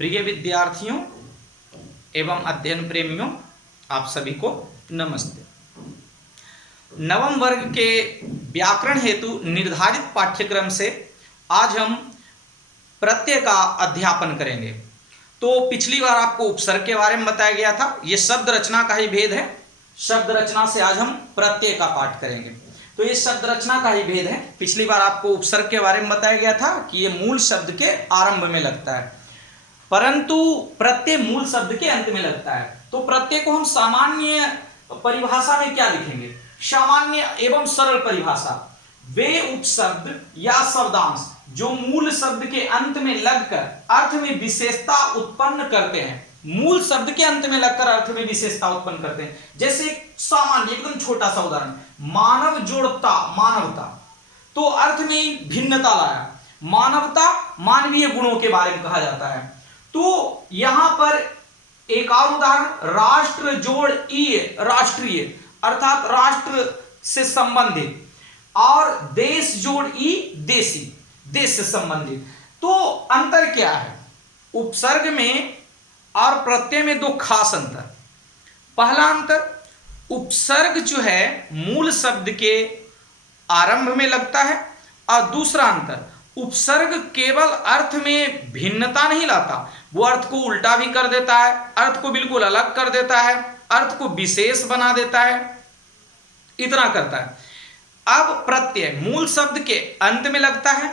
प्रिय विद्यार्थियों एवं अध्ययन प्रेमियों, आप सभी को नमस्ते। नवम वर्ग के व्याकरण हेतु निर्धारित पाठ्यक्रम से आज हम प्रत्यय का अध्यापन करेंगे। तो पिछली बार आपको उपसर्ग के बारे में बताया गया था, ये शब्द रचना का ही भेद है। शब्द रचना से आज हम प्रत्यय का पाठ करेंगे। तो ये शब्द रचना का ही भेद है। पिछली बार आपको उपसर्ग के बारे में बताया गया था कि ये मूल शब्द के आरंभ में लगता है, परंतु प्रत्यय मूल शब्द के अंत में लगता है। तो प्रत्यय को हम सामान्य परिभाषा में क्या लिखेंगे? सामान्य एवं सरल परिभाषा, वे उपशब्द या शब्दांश जो मूल शब्द के अंत में लगकर अर्थ में विशेषता उत्पन्न करते हैं। मूल शब्द के अंत में लगकर अर्थ में विशेषता उत्पन्न करते हैं। जैसे सामान्य एकदम छोटा सा उदाहरण, मानव जोड़ता मानवता, तो अर्थ में भिन्नता लाया। मानवता मानवीय गुणों के बारे में कहा जाता है। तो यहां पर एक और उदाहरण, राष्ट्र जोड़ ईय राष्ट्रीय, अर्थात राष्ट्र से संबंधित, और देश जोड़ ई देशी, देश से संबंधित। तो अंतर क्या है? उपसर्ग में और प्रत्यय में दो खास अंतर। पहला अंतर, उपसर्ग जो है मूल शब्द के आरंभ में लगता है, और दूसरा अंतर, उपसर्ग केवल अर्थ में भिन्नता नहीं लाता, वो अर्थ को उल्टा भी कर देता है, अर्थ को बिल्कुल अलग कर देता है, अर्थ को विशेष बना देता है, इतना करता है। अब प्रत्यय मूल शब्द के अंत में लगता है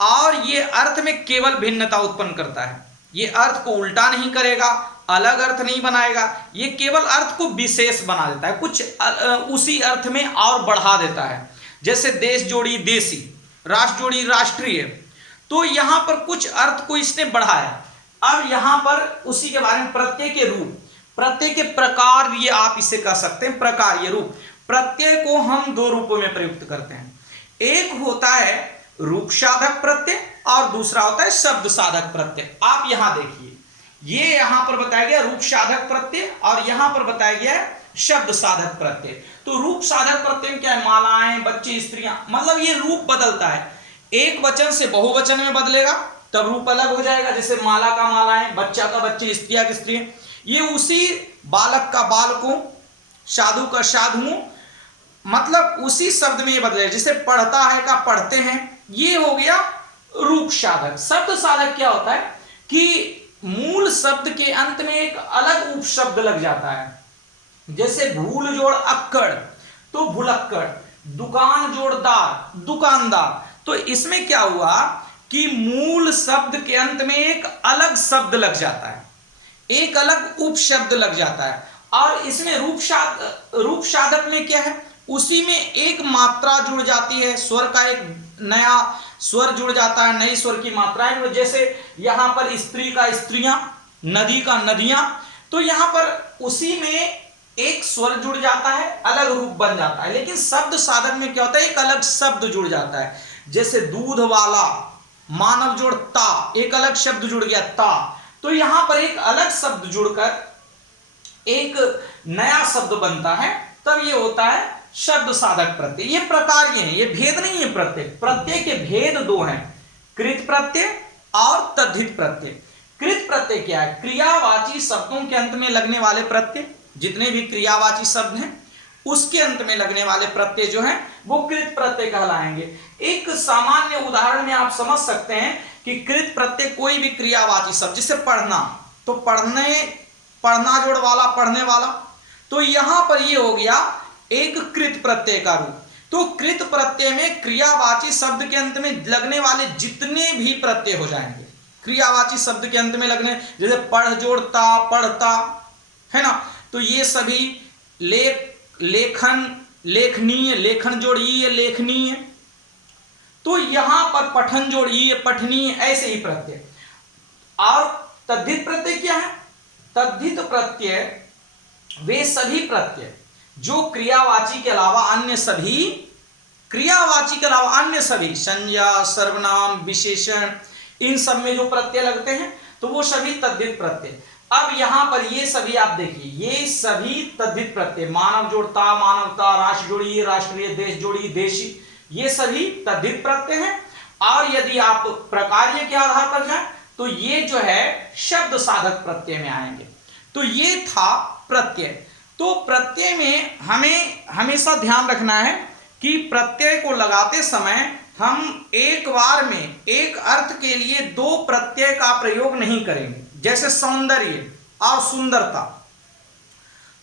और ये अर्थ में केवल भिन्नता उत्पन्न करता है। ये अर्थ को उल्टा नहीं करेगा, अलग अर्थ नहीं बनाएगा, ये केवल अर्थ को विशेष बना देता है, कुछ उसी अर्थ में और बढ़ा देता है। जैसे देश जोड़ी देशी, राष्ट्र जोड़ी राष्ट्रीय, तो यहां पर कुछ अर्थ को इसने बढ़ाया। अब यहां पर उसी के बारे में प्रत्यय के रूप, प्रत्यय के प्रकार, ये आप इसे कह सकते हैं प्रकार, ये रूप। प्रत्यय को हम दो रूपों में प्रयुक्त करते हैं। एक होता है रूप साधक प्रत्यय और दूसरा होता है शब्द साधक प्रत्यय। आप यहां देखिए, ये यहां पर बताया गया रूप साधक प्रत्यय और यहां पर बताया गया है शब्द साधक प्रत्यय। तो रूप साधक प्रत्यय में क्या है? मालाएं, बच्चे, स्त्रियां, मतलब ये रूप बदलता है। एक वचन से बहुवचन में बदलेगा तब रूप अलग हो जाएगा। जैसे माला का मालाएं, बच्चा का बच्चे, स्त्रियां की स्त्रियां, ये उसी बालक का बालकों, साधु का साधुओं, मतलब उसी शब्द में ये बदलेगा। जैसे पढ़ता है का पढ़ते हैं, ये हो गया रूप साधक। शब्द साधक क्या होता है कि मूल शब्द के अंत में एक अलग उपशब्द लग जाता है। जैसे भूल जोड़ अक्कड़ तो भुलक्कड़, दुकान जोड़ दार दुकानदार। तो इसमें क्या हुआ कि मूल शब्द के अंत में एक अलग शब्द लग जाता है, एक अलग उपशब्द लग जाता है। और इसमें रूप साधक में क्या है? उसी में एक मात्रा जुड़ जाती है, स्वर का एक नया स्वर जुड़ जाता है, नई स्वर की मात्राएं। जैसे यहां पर स्त्री का स्त्रियां, नदी का नदियां, तो यहां पर उसी में एक स्वर जुड़ जाता है, अलग रूप बन जाता है। लेकिन शब्द साधक में क्या होता है? एक अलग शब्द जुड़ जाता है। जैसे दूध वाला, मानव जोड़ ता, एक अलग शब्द जुड़ गया ता। तो यहां पर एक अलग शब्द जुड़कर एक नया शब्द बनता है, तब ये होता है शब्द साधक प्रत्यय। ये प्रकार ये हैं, ये भेद नहीं है। प्रत्यय के भेद दो हैं, कृत प्रत्यय और तद्धित प्रत्यय। कृत प्रत्यय क्या है? क्रियावाची शब्दों के अंत में लगने वाले प्रत्यय, जितने भी क्रियावाची शब्द हैं उसके अंत में लगने वाले प्रत्यय जो हैं वो कृत प्रत्यय कहलाएंगे। एक सामान्य उदाहरण में आप समझ सकते हैं कि कृत प्रत्यय कोई भी क्रियावाची शब्द, जैसे पढ़ना, तो पढ़ना जोड़ वाला पढ़ने वाला, तो यहां पर ये हो गया एक कृत प्रत्यय का रूप। तो कृत प्रत्यय में क्रियावाची शब्द के अंत में लगने वाले जितने भी प्रत्यय हो जाएंगे, क्रियावाची शब्द के अंत में लगने, जैसे पढ़ जोड़ता पढ़ता, है ना, तो ये सभी लेखन लेखनीय, लेखन जोड़ ई लेखनीय, तो यहां पर पठन जोड़ ई पठनीय, ऐसे ही प्रत्यय। और तद्धित प्रत्यय क्या है? तद्धित प्रत्यय वे सभी प्रत्यय जो क्रियावाची के अलावा अन्य सभी, क्रियावाची के अलावा अन्य सभी संज्ञा, सर्वनाम, विशेषण, इन सब में जो प्रत्यय लगते हैं तो वो सभी तद्धित प्रत्यय। अब यहां पर ये सभी आप देखिए, ये सभी तद्धित प्रत्यय, मानव जोड़ता मानवता, राष्ट्र जोड़ी राष्ट्रीय, देश जोड़ी देशी, ये सभी तद्धित प्रत्यय हैं। और यदि आप प्रकार्य के आधार पर जाएं तो ये जो है शब्द साधक प्रत्यय में आएंगे। तो ये था प्रत्यय। तो प्रत्यय में हमें हमेशा ध्यान रखना है कि प्रत्यय को लगाते समय हम एक बार में एक अर्थ के लिए दो प्रत्यय का प्रयोग नहीं करेंगे। जैसे सौंदर्य और सुंदरता,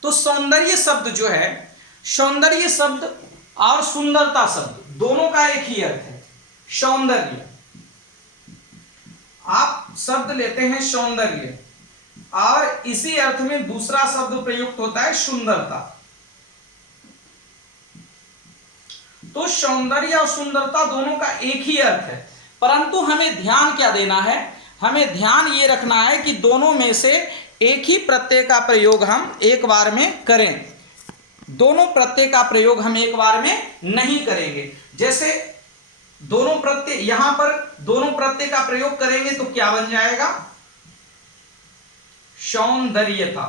तो सौंदर्य शब्द जो है, सौंदर्य शब्द और सुंदरता शब्द दोनों का एक ही अर्थ है, सौंदर्य। आप शब्द लेते हैं सौंदर्य और इसी अर्थ में दूसरा शब्द प्रयुक्त होता है सुंदरता। तो सौंदर्य और सुंदरता दोनों का एक ही अर्थ है, परंतु हमें ध्यान क्या देना है, हमें ध्यान ये रखना है कि दोनों में से एक ही प्रत्यय का प्रयोग हम एक बार में करें। दोनों प्रत्यय का प्रयोग हम एक बार में नहीं करेंगे। जैसे दोनों प्रत्यय, यहां पर दोनों प्रत्यय का प्रयोग करेंगे तो क्या बन जाएगा, सौंदर्यता,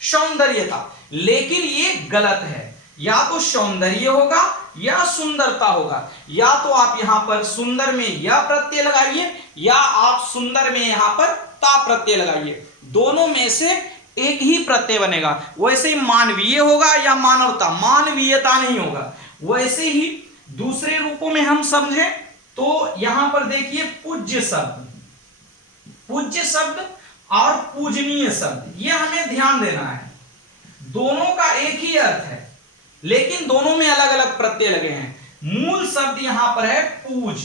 सौंदर्यता। लेकिन ये गलत है, या तो सौंदर्य होगा या सुंदरता होगा। या तो आप यहां पर सुंदर में या प्रत्यय लगाइए या आप सुंदर में यहां पर ता प्रत्यय लगाइए, दोनों में से एक ही प्रत्यय बनेगा। वैसे ही मानवीय होगा या मानवता, मानवीयता नहीं होगा। वैसे ही दूसरे रूपों में हम समझें तो यहां पर देखिए पूज्य शब्द, पूज्य शब्द और पूजनीय शब्द, यह हमें ध्यान देना है। दोनों का एक ही अर्थ है लेकिन दोनों में अलग अलग प्रत्यय लगे हैं। मूल शब्द यहां पर है पूज,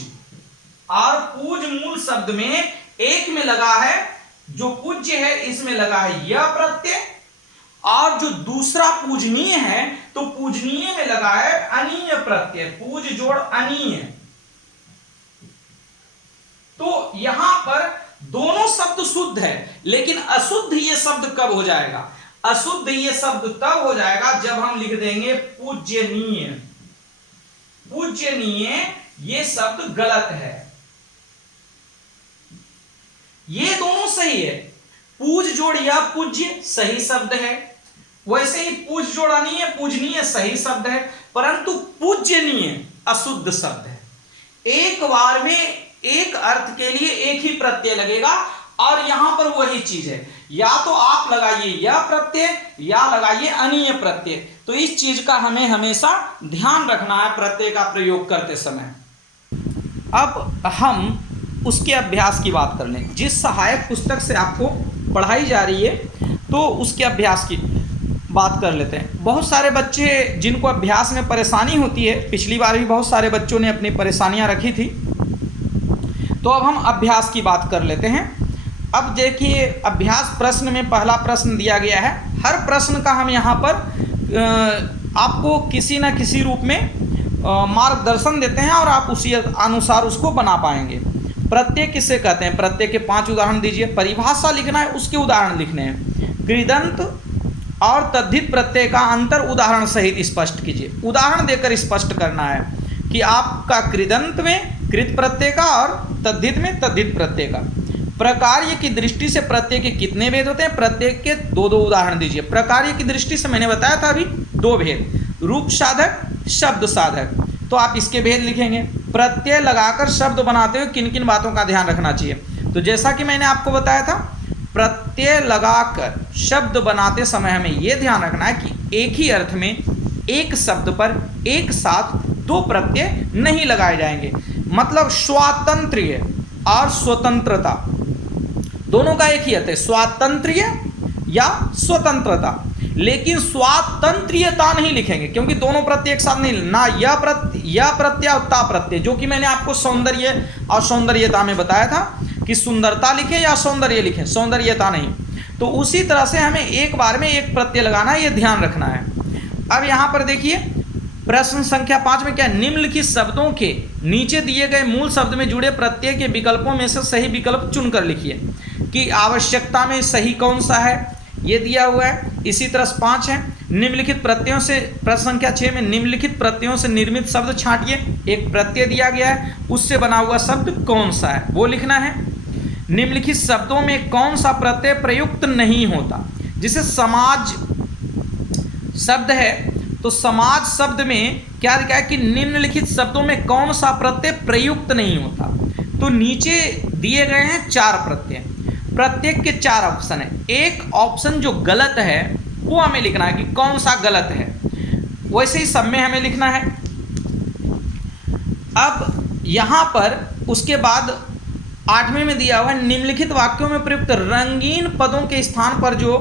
और पूज मूल शब्द में एक में लगा है, जो पूज्य है इसमें लगा है यह प्रत्यय, और जो दूसरा पूजनीय है तो पूजनीय में लगा है अनीय प्रत्यय, पूज जोड़ अनीय। तो यहां पर दोनों शब्द शुद्ध है, लेकिन अशुद्ध ये शब्द कब हो जाएगा, अशुद्ध ये शब्द तब हो जाएगा जब हम लिख देंगे पूज्यनीय। पूज्यनीय ये शब्द गलत है, ये दोनों सही है। पूज जोड़ या पूज्य सही शब्द है, वैसे ही पूज जोड़ अनीय पूजनीय सही शब्द है, परंतु पूज्यनीय अशुद्ध शब्द है। एक बार में एक अर्थ के लिए एक ही प्रत्यय लगेगा, और यहां पर वही चीज है, या तो आप लगाइए यह प्रत्यय या लगाइए अनीय प्रत्यय। तो इस चीज का हमें हमेशा ध्यान रखना है प्रत्यय का प्रयोग करते समय। अब हम उसके अभ्यास की बात कर लें। जिस सहायक पुस्तक से आपको पढ़ाई जा रही है तो उसके अभ्यास की बात कर लेते हैं। बहुत सारे बच्चे जिनको अभ्यास में परेशानी होती है, पिछली बार भी बहुत सारे बच्चों ने अपनी परेशानियां रखी थी, तो अब हम अभ्यास की बात कर लेते हैं। अब देखिए अभ्यास प्रश्न में पहला प्रश्न दिया गया है। हर प्रश्न का हम यहाँ पर आपको किसी न किसी रूप में मार्गदर्शन देते हैं और आप उसी अनुसार उसको बना पाएंगे। प्रत्यय किसे कहते हैं, प्रत्यय के 5 उदाहरण दीजिए। परिभाषा लिखना है, उसके उदाहरण लिखने हैं। कृदंत और तद्धित प्रत्यय का अंतर उदाहरण सहित स्पष्ट कीजिए। उदाहरण देकर स्पष्ट करना है कि आपका कृदंत में कृत प्रत्यय का और तद्धित में तद्धित प्रत्यय का। प्रकार्य की दृष्टि से प्रत्यय के कितने भेद होते हैं, प्रत्यय के 2-2 उदाहरण दीजिए। प्रकार्य की दृष्टि से मैंने बताया था अभी 2 भेद, रूप साधक, शब्द साधक। तो आप इसके भेद लिखेंगे। प्रत्यय लगाकर शब्द बनाते हुए किन किन बातों का ध्यान रखना चाहिए, तो जैसा कि मैंने आपको बताया था, प्रत्यय लगाकर शब्द बनाते समय हमें यह ध्यान रखना है कि एक ही अर्थ में एक शब्द पर एक साथ 2 प्रत्यय नहीं लगाए जाएंगे। मतलब स्वातंत्र्य और स्वतंत्रता दोनों का एक ही अर्थ है, स्वातंत्र्य या स्वतंत्रता। लेकिन स्वातंत्र्यता नहीं लिखेंगे क्योंकि दोनों प्रत्यय एक साथ नहीं, ना यह प्रत्यय और ता प्रत्यय, जो कि मैंने आपको सौंदर्य और सौंदर्यता में बताया था कि सुंदरता लिखें या सौंदर्य लिखें, सौंदर्यता नहीं। तो उसी तरह से हमें एक बार में एक प्रत्यय लगाना है, ये ध्यान रखना है। अब यहाँ पर देखिए प्रश्न संख्या 5 में क्या, निम्नलिखित शब्दों के नीचे दिए गए मूल शब्द में जुड़े प्रत्यय के विकल्पों में से सही विकल्प चुनकर लिखिए। कि आवश्यकता में सही कौन सा है, ये दिया हुआ है। इसी तरह 5 है, निम्नलिखित प्रत्ययों से, प्रश्न संख्या 6 में निम्नलिखित प्रत्ययों से निर्मित शब्द छांटिए। एक प्रत्यय दिया गया है, उससे बना हुआ शब्द कौन सा है वो लिखना है। निम्नलिखित शब्दों में कौन सा प्रत्यय प्रयुक्त नहीं होता, जिसे समाज शब्द है तो समाज शब्द में क्या लिखा है कि निम्नलिखित शब्दों में कौन सा प्रत्यय प्रयुक्त नहीं होता। तो नीचे दिए गए हैं 4 प्रत्यय, प्रत्येक के 4 ऑप्शन है। एक ऑप्शन जो गलत है वो हमें लिखना है कि कौन सा गलत है, वैसे ही सब में हमें लिखना है। अब यहाँ पर उसके बाद 8वें में दिया हुआ है निम्नलिखित वाक्यों में प्रयुक्त रंगीन पदों के स्थान पर जो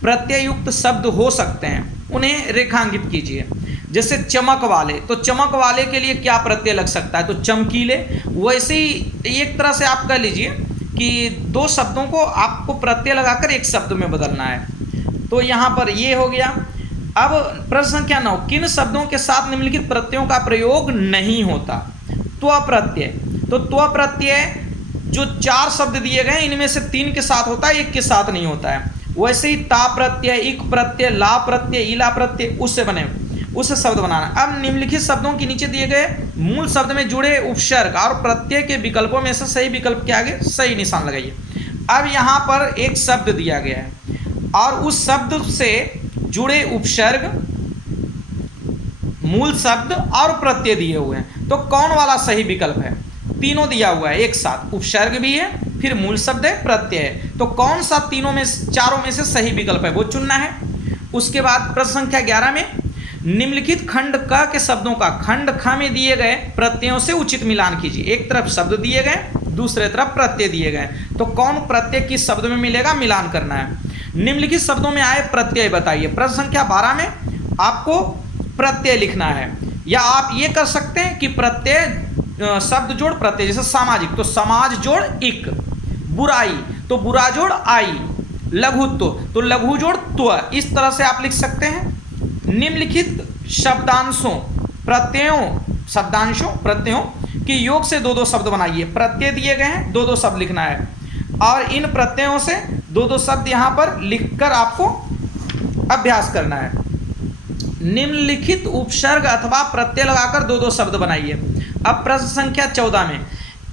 प्रत्ययुक्त शब्द हो सकते हैं उन्हें रेखांकित कीजिए। जैसे चमक वाले, तो चमक वाले के लिए क्या प्रत्यय लग सकता है, तो चमकीले। वैसे ही एक तरह से आप कह लीजिए कि 2 शब्दों को आपको प्रत्यय लगाकर एक शब्द में बदलना है। तो यहाँ पर ये हो गया। अब प्रश्न संख्या 9, किन शब्दों के साथ निम्नलिखित प्रत्ययों का प्रयोग नहीं होता। त्व प्रत्यय, तो त्व प्रत्यय जो 4 शब्द दिए गए इनमें से 3 के साथ होता है, 1 के साथ नहीं होता है। वैसे ही ता प्रत्यय, इक प्रत्यय, ला प्रत्यय, इला प्रत्यय उससे बने, उससे शब्द बनाना। अब निम्नलिखित शब्दों के नीचे दिए गए मूल शब्द में जुड़े उपसर्ग और प्रत्यय के विकल्पों में से सही विकल्प के आगे सही निशान लगाइए। अब यहाँ पर एक शब्द दिया गया है और उस शब्द से जुड़े उपसर्ग, मूल शब्द और प्रत्यय दिए हुए हैं, तो कौन वाला सही विकल्प है। तीनों दिया हुआ है एक साथ, उपसर्ग भी है, फिर मूल शब्द है, प्रत्यय है, तो कौन सा चारों में से सही विकल्प है वो चुनना है। उसके बाद प्रश्न संख्या 11 में निम्नलिखित खंड क के शब्दों का खंड ख में दिए गए प्रत्ययों से उचित मिलान कीजिए। एक तरफ शब्द दिए गए, दूसरे तरफ प्रत्यय दिए गए, तो कौन प्रत्यय किस शब्द में मिलेगा मिलान करना है। निम्नलिखित शब्दों में आए प्रत्यय बताइए। प्रश्न संख्या 12 में आपको प्रत्यय लिखना है, या आप ये कर सकते हैं कि प्रत्यय शब्द जोड़ प्रत्यय, जैसे सामाजिक तो समाज जोड़ इक, बुराई तो बुरा जोड़ आई, लघुत्व तो लघु जोड़ त्व, इस तरह से आप लिख सकते हैं। निम्नलिखित शब्दांशों प्रत्ययों के योग से 2-2 शब्द बनाइए। प्रत्यय दिए गए हैं, 2-2 शब्द लिखना है और इन प्रत्ययों से 2-2 शब्द यहाँ पर लिखकर आपको अभ्यास करना है। निम्नलिखित उपसर्ग अथवा प्रत्यय लगाकर 2-2 शब्द बनाइए। अब प्रश्न संख्या 14 में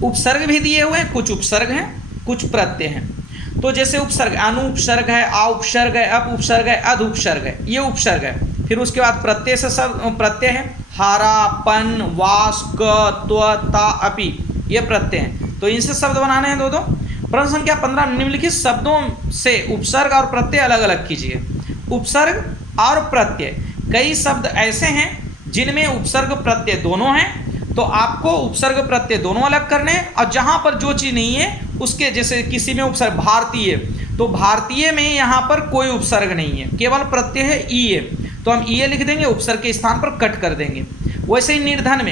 उपसर्ग भी दिए हुए हैं, कुछ उपसर्ग हैं कुछ प्रत्यय हैं। तो जैसे उपसर्ग अनु उपसर्ग है, आ उपसर्ग है, अप उपसर्ग है, अध उपसर्ग है, ये उपसर्ग है। फिर उसके बाद प्रत्यय से सब प्रत्यय है, हारा, पन, वास, क, त्व, ता, अपि, ये प्रत्यय हैं, तो इनसे शब्द बनाने हैं 2-2। प्रश्न संख्या 15 निम्नलिखित शब्दों से उपसर्ग और प्रत्यय अलग अलग कीजिए। उपसर्ग और प्रत्यय, कई शब्द ऐसे हैं जिनमें उपसर्ग प्रत्यय दोनों हैं, तो आपको उपसर्ग प्रत्यय दोनों अलग करने हैं। और जहाँ पर जो चीज़ नहीं है उसके, जैसे किसी में उपसर्ग भारतीय, तो भारतीय में यहाँ पर कोई उपसर्ग नहीं है, केवल प्रत्यय है ईए, तो हम ईए लिख देंगे, उपसर्ग के स्थान पर कट कर देंगे। वैसे ही निर्धन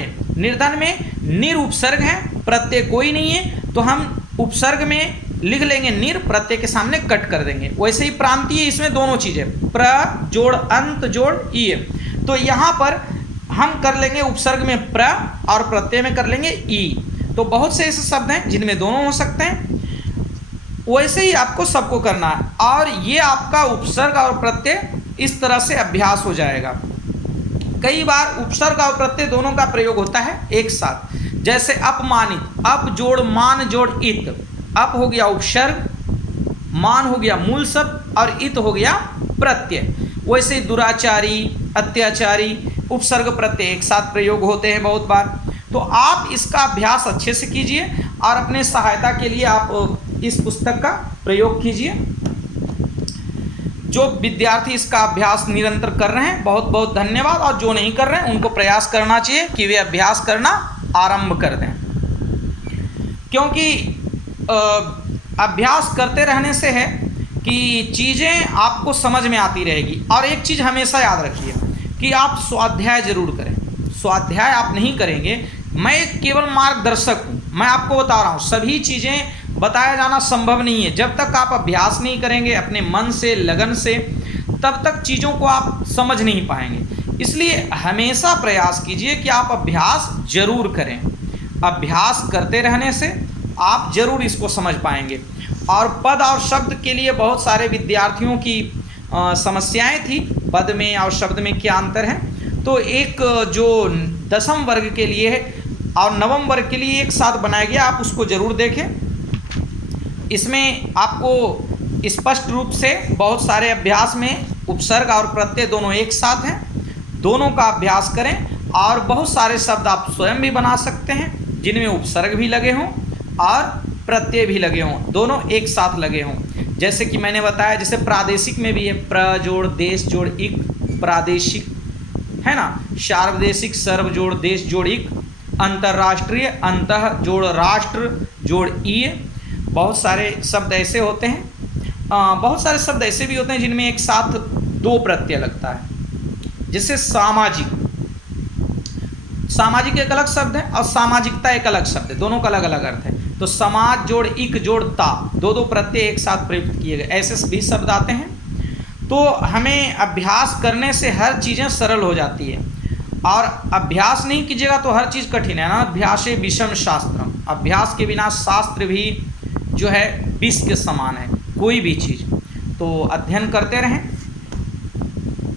में निर उपसर्ग है, प्रत्यय कोई नहीं है, तो हम उपसर्ग में लिख लेंगे निर, प्रत्यय के सामने कट कर देंगे। वैसे ही प्रांतीय, इसमें दोनों चीज़ें प्र जोड़ अंत जोड़ ईए, तो यहाँ पर हम कर लेंगे उपसर्ग में प्र और प्रत्यय में कर लेंगे ई। तो बहुत से ऐसे शब्द हैं जिनमें दोनों हो सकते हैं, वैसे ही आपको सबको करना है और ये आपका उपसर्ग और प्रत्यय इस तरह से अभ्यास हो जाएगा। कई बार उपसर्ग और प्रत्यय दोनों का प्रयोग होता है एक साथ, जैसे अपमानित, अप जोड़ मान जोड़ इत, अप हो गया उपसर्ग, मान हो गया मूल शब्द और इत हो गया प्रत्यय। वैसे दुराचारी, अत्याचारी, उपसर्ग प्रत्यय एक साथ प्रयोग होते हैं बहुत बार। तो आप इसका अभ्यास अच्छे से कीजिए और अपने सहायता के लिए आप इस पुस्तक का प्रयोग कीजिए। जो विद्यार्थी इसका अभ्यास निरंतर कर रहे हैं बहुत बहुत धन्यवाद, और जो नहीं कर रहे हैं उनको प्रयास करना चाहिए कि वे अभ्यास करना आरंभ कर दें, क्योंकि अभ्यास करते रहने से है कि चीज़ें आपको समझ में आती रहेगी। और एक चीज़ हमेशा याद रखिए कि आप स्वाध्याय जरूर करें। स्वाध्याय आप नहीं करेंगे, मैं केवल मार्गदर्शक हूँ, मैं आपको बता रहा हूँ, सभी चीज़ें बताया जाना संभव नहीं है। जब तक आप अभ्यास नहीं करेंगे अपने मन से, लगन से, तब तक चीज़ों को आप समझ नहीं पाएंगे। इसलिए हमेशा प्रयास कीजिए कि आप अभ्यास जरूर करें। अभ्यास करते रहने से आप जरूर इसको समझ पाएंगे। और पद और शब्द के लिए बहुत सारे विद्यार्थियों की समस्याएं थी, पद में और शब्द में क्या अंतर है। तो एक जो 10वीं वर्ग के लिए है और 9वीं वर्ग के लिए एक साथ बनाया गया, आप उसको ज़रूर देखें। इसमें आपको स्पष्ट रूप से बहुत सारे अभ्यास में उपसर्ग और प्रत्यय दोनों एक साथ हैं, दोनों का अभ्यास करें। और बहुत सारे शब्द आप स्वयं भी बना सकते हैं जिनमें उपसर्ग भी लगे हों और प्रत्यय भी लगे हों, दोनों एक साथ लगे हों। जैसे कि मैंने बताया, जैसे प्रादेशिक में भी है प्र जोड़ देश जोड़ इक, प्रादेशिक है ना, सार्वदेशिक सर्व जोड़ देश जोड़ इक, अंतर्राष्ट्रीय अंतः जोड़ राष्ट्र जोड़ ई। बहुत सारे शब्द ऐसे होते हैं, बहुत सारे शब्द ऐसे भी होते हैं जिनमें एक साथ दो प्रत्यय लगता है। जैसे सामाजिक, सामाजिक एक अलग शब्द है और सामाजिकता एक अलग शब्द है, दोनों का अलग अलग अर्थ है। तो समाज जोड़ इक जोड़ ता, दो दो प्रत्यय एक साथ प्रयुक्त किए गए, ऐसे भी शब्द आते हैं। तो हमें अभ्यास करने से हर चीज़ें सरल हो जाती है, और अभ्यास नहीं कीजिएगा तो हर चीज़ कठिन है ना। अभ्यासे विषम शास्त्रम, अभ्यास के बिना शास्त्र भी जो है विष के समान है, कोई भी चीज़। तो अध्ययन करते रहें।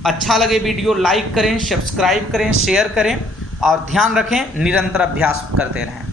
अच्छा लगे वीडियो लाइक करें, सब्सक्राइब करें, शेयर करें और ध्यान रखें निरंतर अभ्यास करते रहें।